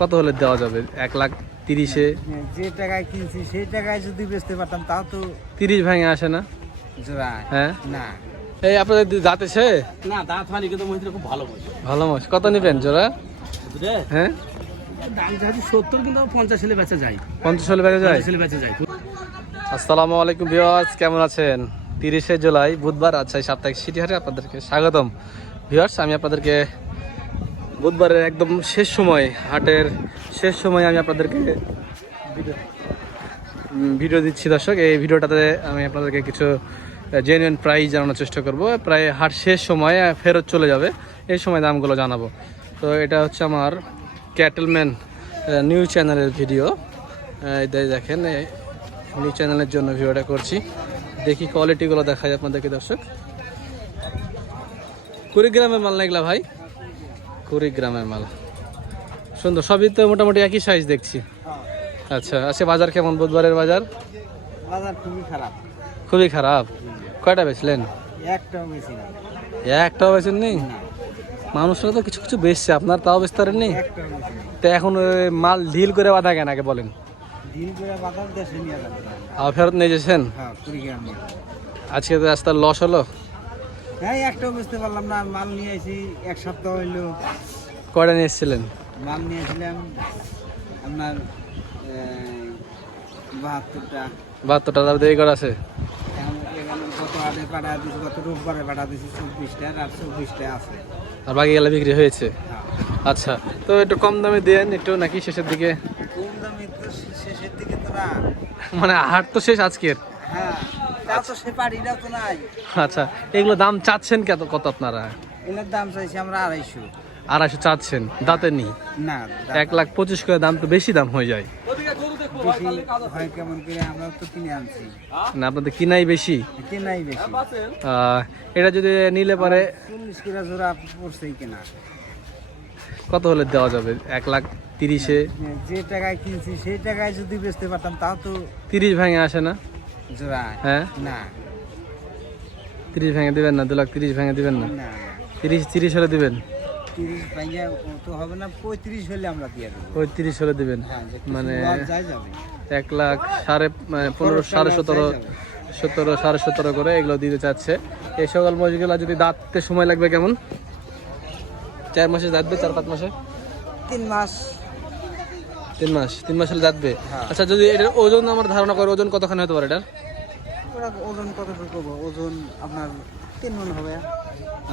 কত হলে দেওয়া যাবে? 1,30,000-এ? যে টাকায় কিনছি সেই টাকায় যদি বেচতে পারতাম তাও তো 30 ভেঙে আসে না? জোড়া হ্যাঁ না। এই আপনাদের দাঁত এসে? না দাঁত মানে কিন্তু মহিলা খুব ভালো মহিলা। ভালো মাছ কত নেবেন জোড়া? হ্যাঁ দাম যাচ্ছে 70, কিন্তু 50 হলে বেচা যায়। 50 হলে বেড়ে যায়? 50 হলে বেচা যায়। আসসালামু আলাইকুম ভিউয়ার্স, কেমন আছেন? 30শে জুলাই বুধবার, রাজশাহী সাপ্তাহিক সিটি হাটে আপনাদেরকে স্বাগতম। ভিউয়ার্স, আমি আপনাদেরকে বুধবারের একদম শেষ সময়, হাটের শেষ সময় আমি আপনাদেরকে ভিডিও দিচ্ছি। দর্শক, এই ভিডিওটাতে আমি আপনাদেরকে কিছু জেনুইন প্রাইস জানানোর চেষ্টা করব। প্রায় হাট শেষ সময় ফেরত চলে যাবে, এই সময় দামগুলো জানাবো। তো এটা হচ্ছে আমার ক্যাটেলম্যান নিউজ চ্যানেলের ভিডিও। দেখেন, নিউজ চ্যানেলের জন্য ভিডিওটা করছি। দেখি কোয়ালিটিগুলো দেখা যায় আপনাদেরকে। দর্শক, কুড়িগ্রামের মাল লাগলা ভাই? কুড়িগ্রামের মাল সুন্দর, সবই তো মোটামুটি একই সাইজ দেখছি। আচ্ছা আচ্ছা, বাজার কেমন বুধবারের বাজার? বাজার খুবই খারাপ। খুবই খারাপ? কয়টা বেচলেন? একটাও বেশি না। একটাও বেচেন নেই? মানুষরা তো কিছু কিছু বেচছে, আপনার তাও বেচতে পারেন নি? একটাও বেশি না। তো এখন মাল ঢিল করে বাঁধা কেন আগে বলেন? দিন করে বাজার দেশে নিয়ে যাবে। আবার ফেরত নিয়ে যেছেন? হ্যাঁ, কুড়িগ্রাম নিয়ে। আজকে তো রাস্তার লস হলো। হ্যাঁ, একটাও বুঝতে পারলাম না। মাল নিয়ে আসি 1 সপ্তাহ হইলো। কয়টা নিয়ে এসেছিলেন? মাল নিয়েছিলাম আপনার 72টা। 72টা দেরি করা আছে? এখানে গত হাটে পাঠা দিয়েছি, গত রোববারে পাঠা দিয়েছি 24টা, আর 24টা আছে। আর বাকি গেলে বিক্রি হয়েছে? হ্যাঁ। আচ্ছা, তো একটু কম দামে দেন একটু, নাকি শেষের দিকে? কম দামে তো শেষের দিকে তো না। মানে হাট তো শেষ আজকের। হ্যাঁ, তা তো সে পাড়িটা তো নাই। আচ্ছা, এগুলো দাম চাচ্ছেন কত আপনারা? এটার দাম চাইছি আমরা 250। 250 চাচ্ছেন? দাঁতে নেই? না, 1,25,000 করে দাম তো বেশি দাম হয়ে যায় বেশি হয় কেমন করে? আমরা তো কিনে আনছি। না, আপনাদের কিনাই বেশি? কেনাই বেশি। এটা যদি নিলে পারে 40 কিলো জোড়া পড়ছেই কেনা। কত হলে দেওয়া যাবে? 1,30,000-এ? যে টাকায় কিনছি সেই টাকায় যদি বেচতে পারতাম তাও তো 30 ভেঙে আসে না? জোড়া হ্যাঁ, না। 30 ভেঙে দিবেন না? 2,30,000 ভেঙে দিবেন না? না, 30 হলে দিবেন? 30 ভাইয়া তো হবে না, 35 হলে আমরা দিয়ে দেবো। 35 হলে দিবেন? হ্যাঁ, মানে যাই যাবে। 1,15,000 17,500 করে এগুলো দিতে চাচ্ছে। এই সকল মহিষগুলো যদি দাঁততে সময় লাগবে কেমন? 4 মাসে দাঁতবে? 4-5 মাসে? 3 মাস। 3 মাস হলে দাঁতবে? হ্যাঁ। আচ্ছা, যদি এটার ওজন আমার ধারণা করে, ওজন কতখানি হতে পারে এটার? ওরা ওজন কতটুকু হবে? ওজন আপনার 3 মণ হবে।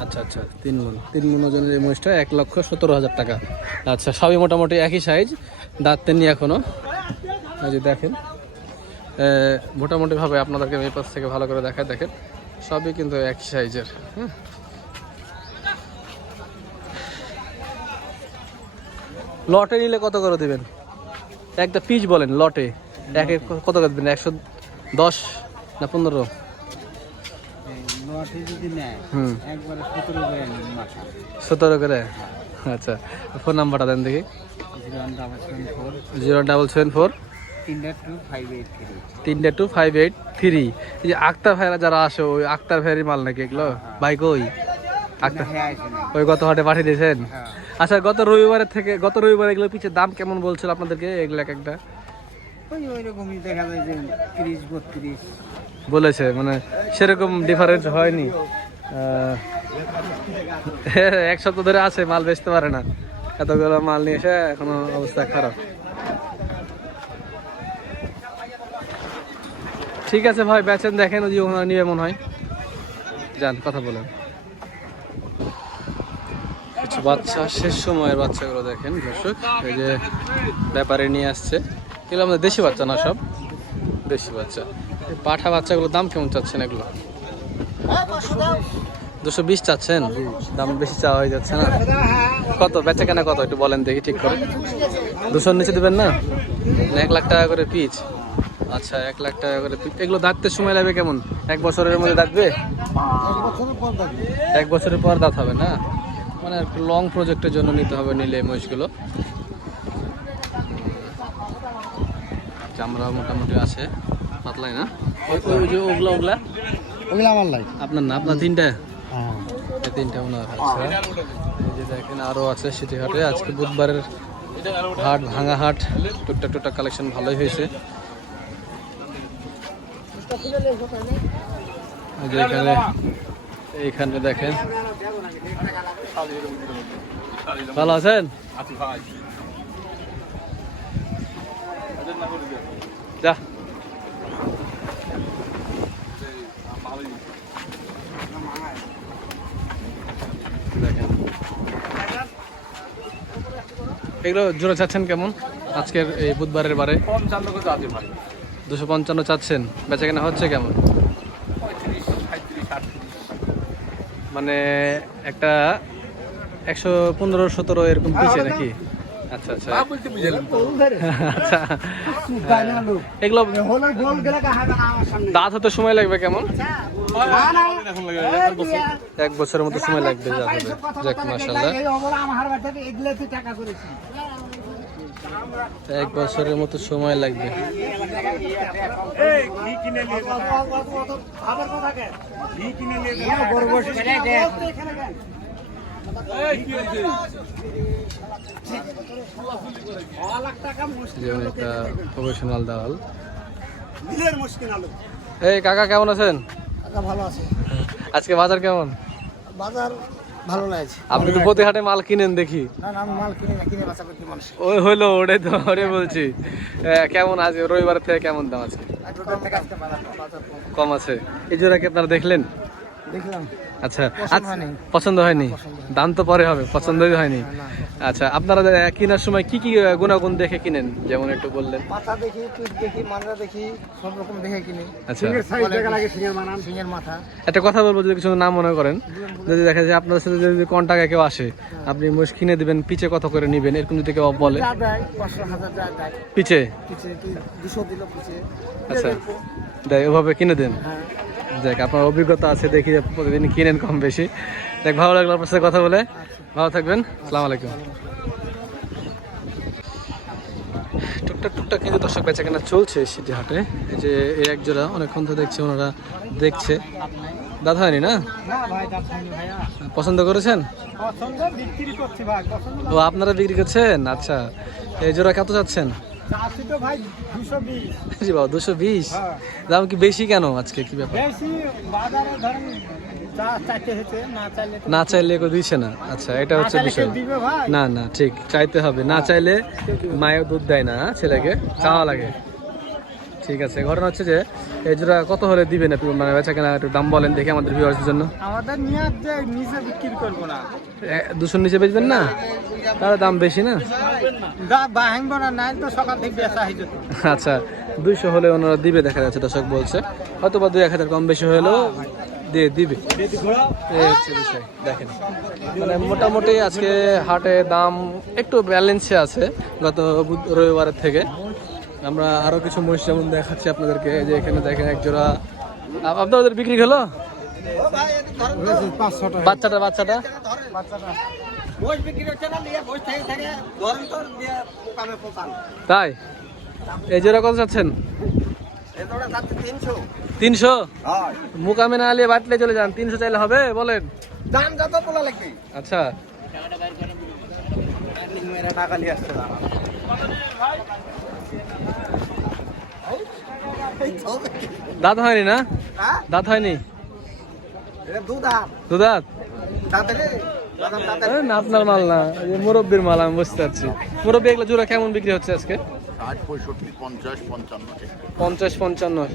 আচ্ছা আচ্ছা, 3 মণ ওজনের এই মহিষটা 1,17,000 টাকা। আচ্ছা, সবই মোটামুটি একই সাইজ, দাঁততে নিয়ে এখনো। এই যে দেখেন, মোটামুটিভাবে আপনাদেরকে এই পাশ থেকে ভালো করে দেখায়। দেখেন, সবই কিন্তু একই সাইজের। হ্যাঁ, লটে নিলে কত করে দেবেন? একটা পিস বলেন, লটে এক কত করে দেবেন? 110 না 15? নোয়াটি যদি নেয় একবারে 17 করে মাথা। 17 করে? আচ্ছা, ফোন নাম্বারটা দেন দেখি। 01774 07743 32583। এই যে আক্তার ভাইরা যারা আসে, ওই আক্তার ভাইয়ের মাল নাকি এগুলো? ভাই কই আক্তার? ওই গত হাটে পাঠিয়ে দিয়েছেন? আচ্ছা, গত রবিবারে এগুলো পিছের দাম কেমন বলছিল আপনাদেরকে এগুলো? এক একটা ওই রকমই দেখা যায় যে 30-32 বলেছে, মানে সেরকম ডিফারেন্স হয়নি। এক সপ্তাহ ধরে আছে, মাল বেচতে পারে না, এতগুলো মাল নিয়ে এসে এখনো অবস্থা খারাপ। ঠিক আছে ভাই, বেচেন, দেখেন যদি ওখানে নিবে মনে হয়, যান কথা বলেন। কিছু বাচ্চা, শেষ সময়ের বাচ্চাগুলো দেখেন দর্শক, এই যে ব্যাপারে নিয়ে আসছে। এগুলো আমাদের দেশি বাচ্চা না? সব দেশি বাচ্চা। পাঠা বাচ্চাগুলোর দাম কেমন চাচ্ছেন এগুলো? 220 চাচ্ছেন? দাম বেশি চাওয়া হয়ে যাচ্ছে না? কত বেচা কেনা কত একটু বলেন দেখি ঠিক করে। 200 নিচে দেবেন না? 1 লাখ টাকা করে পিচ? আচ্ছা, 1 লাখ টাকা করে পিচ। এগুলো দাঁততে সময় লাগবে কেমন? 1 বছরের মধ্যে দাঁতবে? 1 বছরের পর দাঁত হবে না? মানে একটু লং প্রজেক্টের জন্য নিতে হবে নিলে এই মহিষগুলো। চামড়া মোটামুটি আছে, পাতলাই না? ওই যে ওগুলা আমার লাই আপনার না? আপনার 3টা? তিনটা ওনার। আচ্ছা, এই যে দেখেন আরো আছে সিটি হাটে। আজকে বুধবারের হাট ভাঙা হাট, টুকটাক টুকটাক কালেকশন ভালোই হয়েছে। এই যে এইখানে দেখেন, ভালো আছেন? যা দেখেন এগুলো জোড়া চাচ্ছেন কেমন আজকের এই বুধবারের বারে? 255 চাচ্ছেন, বেচা কেনা হচ্ছে কেমন? মানে একটা 115-17 এরকম পিছে নাকি? আচ্ছা আচ্ছা আচ্ছা, এগুলো দাঁত হতে সময় লাগবে কেমন? 1 বছরের মতো সময় লাগবে। যাক মাশাআল্লাহ, 1 বছরের মতো সময় লাগবে। যেমন একটা প্রফেশনাল দালাল। এই কাকা কেমন আছেন? ভালো আছে। আজকে বাজার কেমন? বাজার ভালো লাগছে। আপনি তো প্রতি হাটে মাল কিনেন দেখি। না আমি মাল কিনে না, কিনে বাঁচা করতে মানুষ। ওই হলো, ওটাই তো বলছি। কেমন আছে রবিবার থেকে, কেমন দাম আছে? কম আছে। এই জোড়া কি আপনারা দেখলেন? দেখলাম। আচ্ছা, পছন্দ হয়নি? দাম তো পরে হবে, পছন্দই হয়নি। আচ্ছা, আপনারা কেনার সময় কি কি গুণাগুণ দেখে কিনেন, যেমন একটু বললেন? মাথা দেখি, পিঠ দেখি, মাথা দেখি, সব রকম দেখে কিনি। আচ্ছা, সিংহের মাথা। একটা কথা বলবো, যদি কিছু না মনে করেন, যদি দেখা যায় আপনার সাথে যদি কন্টাক্টে কেউ আসে, আপনি মোষ কিনে দিবেন, পিছে কত করে নিবেন, এরকম যদি কেউ বলে? পিছে 200 দিল পিছে। আচ্ছা, দেয় ওভাবে কিনে দেন। যাক, আপনার অভিজ্ঞতা আছে দেখি, প্রতিদিন কিনেন কম বেশি। দেখ, ভালো লাগলো আপনার সাথে কথা বলে। ভালো থাকবেন, আসসালামু আলাইকুম। টুকটাক টুকটাক কিন্তু দর্শক বেচা কেনা চলছে সিটি হাটে। এই যে এই এক জোড়া অনেকক্ষণ তো দেখছি, ওনারা দেখছে। দাঁত হয়নি না? পছন্দ করেছেন? ও, আপনারা বিক্রি করছেন? আচ্ছা, এই জোড়া কত চাচ্ছেন? 220। দাম কি বেশি কেন আজকে, কি ব্যাপার? না চাইলে কেউ দিচ্ছে না। আচ্ছা, এটা হচ্ছে বিষয়। না না, ঠিক, চাইতে হবে। না চাইলে মায়ের দুধ দেয় না, ছেলেকে চাওয়া লাগে। ঠিক আছে, ঘটনা হচ্ছে যে এই জোড়া কত হলে দিবেন আপনি, মানে বেচা কেনা একটু দাম বলেন দেখি আমাদের ভিউয়ার্সদের জন্য। আমাদের নিয়ত যে নিচে বিক্রি করব না। 200 নিচে বেচবেন না? তাহলে দাম বেশি না? ভাঙবো না, নাই তো সকাল থেকে বেচা হয়ে যেত। আচ্ছা, 200 হলে ওনারা দিবে দেখা যাচ্ছে, দর্শক বলছে। হয়তো বা 2-1000 কম বেশি হলেও দিয়ে দিবে। এই হচ্ছে বিষয়। দেখেন, মানে মোটামুটি আজকে হাটে দাম একটু ব্যালেন্সে আছে গত রবিবারের থেকে। আমরা আরো কিছু মহিষ যেমন দেখাচ্ছি আপনাদেরকে। যে এখানে দেখেন এক জোড়া আপনাদের বিক্রি হলো। বাচ্চাটা তাই? এই জোড়া কত চাচ্ছেন? 300। মুকামে না আলিয়ে বাটলে চলে যান, 300 চাইলে হবে? বলেন দাম যত বলা লাগবে। আচ্ছা, দাঁত হয়নি না? দাঁত হয়নি? দুধাত? না, আপনার মাল না, মুরব্বীর মাল, আমি বুঝতে পারছি। মুরব্বী, এগুলো জোড়া কেমন বিক্রি হচ্ছে আজকে? 60, 65, 50, 50-55।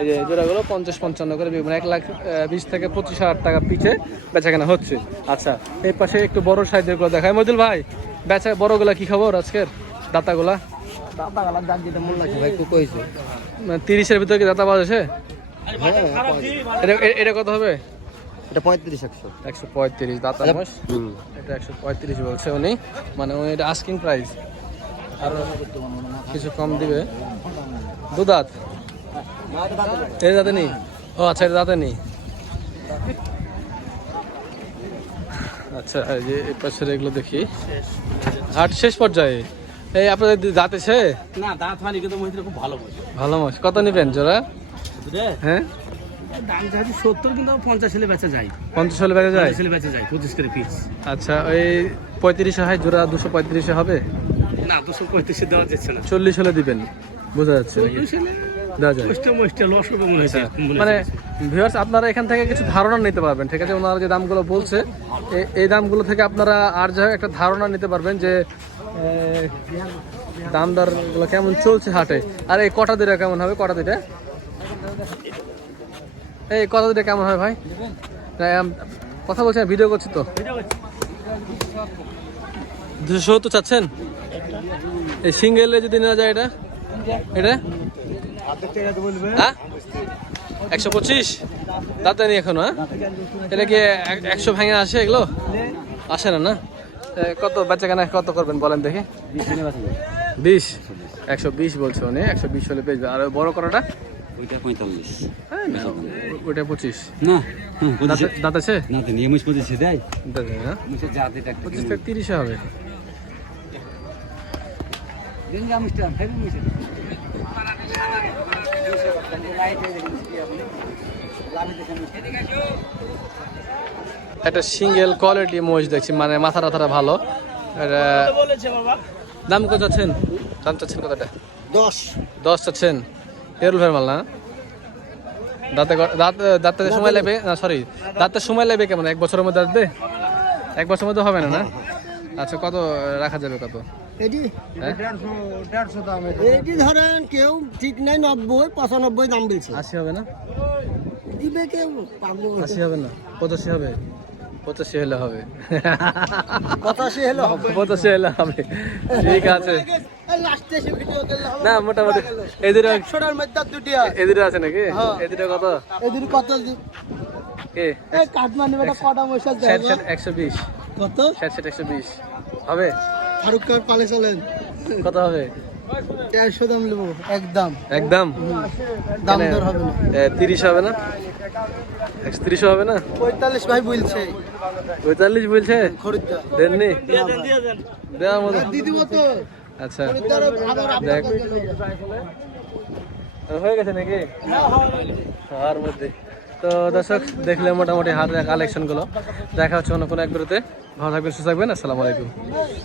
এই যে জোড়াগুলো 50-55 করে, মানে 1,20,000 থেকে 25,000 টাকা পিছে বেচা কেনা হচ্ছে। আচ্ছা, এই পাশে একটু বড় সাইজের গুলো দেখায়। মজুল ভাই, বেচা বড়গুলা কি খবর আজকের? দাতাগুলা 30-এর ভিতরে কি দাতা পাওয়া যাচ্ছে? এটা কত হবে? এটা 35-100। 135 দাতা মোষ। এটা 135 বলছে উনি, মানে উনি এটা আস্কিং প্রাইস। আর কিছু কম দিবে। দুধাত? এর দাঁতে নেই? ও আচ্ছা, এর দাঁতে নেই। আচ্ছা, এই যে এই পাশের এগুলো দেখি। হাট শেষ পর্যায়ে। এই আপনাদের দাঁত এসে? না, দাঁত হয়নি, কিন্তু মহিষটা খুব ভালো মোষ। ভালো মোষ। কত নেবেন জোড়া? হ্যাঁ, দাম যেহেতু 70, কিন্তু 50 হলে বেচা যায়। 50 হলে বেচা যায়? 50 হলে বেচা যায়, 25 করে পিস। আচ্ছা, ওই 35 হয় জোড়া, 235 হবে? না 235 দেওয়া যাচ্ছে না। 40 হলে দিবেন, বোঝা যাচ্ছে নাকি? দেওয়া যায়। মোস্টে লস হবে মনে হচ্ছে। মানে ভিউয়ার্স, আপনারা এখান থেকে কিছু ধারণা নিতে পারবেন, ঠিক আছে? ওনারা যে দামগুলো বলছে এই দামগুলো থেকে আপনারা আর যাই হোক একটা ধারণা নিতে পারবেন যে দাম দরগুলো কেমন চলছে হাটে। আর এই কটা দিটা কেমন হবে? কটা দিটা এই কটা দিটা কেমন হবে ভাই? কথা বলছেন, ভিডিও করছি তো। 270 চাচ্ছেন? এই সিঙ্গেলে যদি নেওয়া যায় এটা এটা হ্যাঁ 125 দাঁতে নেই এখনো। হ্যাঁ, এটা কি 100 ভেঙে আসে? এগুলো আসে না না? কত বেচা কেনা কত করবেন বলেন দেখি? 20 120 বলছে উনি, 120 হলে বেচবে। আর ওই বড় করাটা ওইটা 45। হ্যাঁ না, ওইটা 25 না দাঁত আছে? না তো নিয়ে মুছ 25 দেয়। দাঁতে না, মুছে জাতে টাকা 25 থেকে 30 হবে। দিন যা মুছটা ফের মুছে একটা সিঙ্গেল কোয়ালিটি মোষ দেখছি, মানে মাথা টাথাটা ভালো। এটা দাম কত চাচ্ছেন? দাম চাচ্ছেন কতটা? 10 চাচ্ছেন? এরুল ভাই মাল না? দাঁতে সময় লাগবে না? সরি, দাঁতে সময় লাগবে কেমন? 1 বছরের মধ্যে দাঁত দেবে? 1 বছরের মধ্যে হবে না না? আচ্ছা, কত রাখা যাবে? কত এটি হ্যাঁ? 150 দাম। এটি ধরেন কেউ ঠিক নাই 90 95 দাম বলছে। 80 হবে না? দিবে কেউ পাবো। 80 হবে না? 85 হবে? 85 হলে হবে। 85 হলো হবে। 85 হলে হবে, ঠিক আছে। লাস্টে এসে ভিডিও করলে হবে না মোটামুটি এই দুটো 100টার মধ্যে দুটি এই দুটো আছে নাকি? এই দুটো কত? এদের কত দি কে এই কাটমানি বেটা কটা মশা 60 দেব 120 কত 60 120 হবে? ফারুক কার পালে চলেন কত হবে? 150 দাম নেব একদম একদম দাম দর হবে না। 30 হবে না? 130 হবে না? 45 ভাই বলছে 45 বলছে? খরিদ্দার দেননি? দেওয়ার মতো? দিদি মতো আচ্ছা, খরিদ্দার আবার দেখ আপনার হয়ে গেছে নাকি আর মধ্যে? তো দর্শক দেখলে মোটামুটি হাতের কালেকশনগুলো। দেখা হচ্ছে অন্য কোনো এক ভিডিওতে। ভালো থাকবেন, সুস্থ থাকবেন। আসসালামু আলাইকুম।